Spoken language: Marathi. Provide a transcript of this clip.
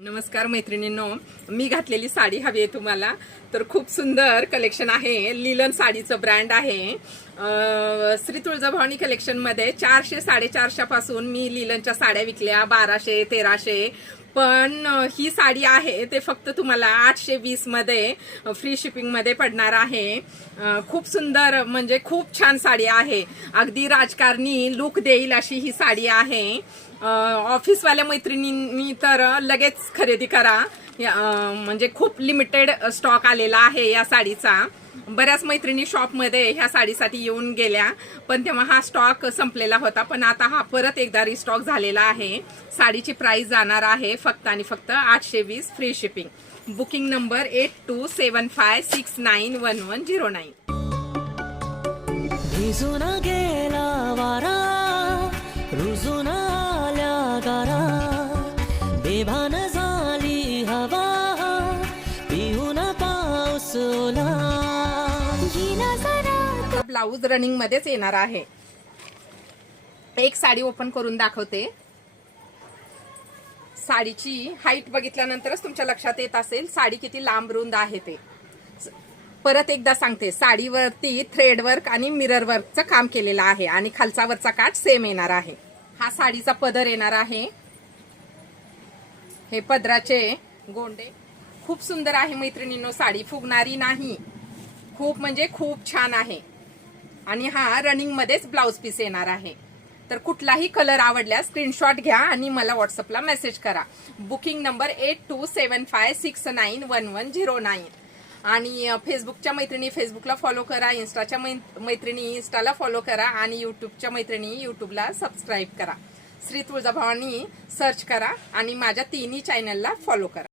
नमस्कार मैत्रिणींनो, मी घातलेली साडी हवी आहे तुम्हाला तर खूप सुंदर कलेक्शन आहे. लिलन साडीचं ब्रँड आहे. श्री तुळजाभवानी कलेक्शन मध्ये 400 450 पासून मी लिलनच्या साड्या विकल्या 1200 1300, पण ही साडी आहे ते फक्त तुम्हाला 820 मध्ये फ्री शिपिंग मध्ये पडणार आहे. खूप सुंदर म्हणजे खूप छान साडी आहे. अगदी राजकारणी लुक देईल अशी ही साडी आहे. ऑफिसवाल्या मैत्रिणींनी तर लगेच खरेदी करा. म्हणजे खूप लिमिटेड स्टॉक आलेला आहे या साडीचा. बऱ्याच मैत्रिणी शॉपमध्ये ह्या साडीसाठी येऊन गेल्या, पण तेव्हा हा स्टॉक संपलेला होता, पण आता हा परत एकदा रिस्टॉक झालेला आहे. साडीची प्राइस जाणार आहे फक्त आणि फक्त 820 फ्री शिपिंग. Booking number 8275691109. रुजून आल्या गारा, बेभान झाली हवा, पिऊन पाऊस ओला. ब्लाऊज रनिंग मध्येच येणार आहे. एक साडी ओपन करून दाखवते. साडीची हाईट बघितल्यानंतरच तुमच्या लक्षात येत असेल साडी किती लांब रुंद आहे ते. परत एकदा सांगते, साडीवरती थ्रेड वर्क आणि मिरर वर्कचं काम केलेलं आहे आणि खालचा वरचा काठ सेम येणार आहे. हा साडीचा पदर येणार आहे. हे पदराचे गोंडे खूप सुंदर आहे मैत्रिणींनो. साडी फुगणारी नाही, खूप म्हणजे खूप छान आहे. आणि हा रनिंग मध्येच ब्लाउज पीस येणार आहे. तर कुठलाही कलर आवडल्यास स्क्रीनशॉट घ्या आणि मला व्हॉट्सअपला मेसेज करा. Booking number 8275691109. आणि फेसबुकच्या मैत्रिणी फेसबुकला फॉलो करा, इंस्टाच्या मैत्रिणी इंस्टाला फॉलो करा आणि युट्यूबच्या मैत्रिणी युट्यूबला सबस्क्राईब करा. श्री तुळजाभवानी सर्च करा आणि माझ्या तिन्ही चॅनलला फॉलो करा.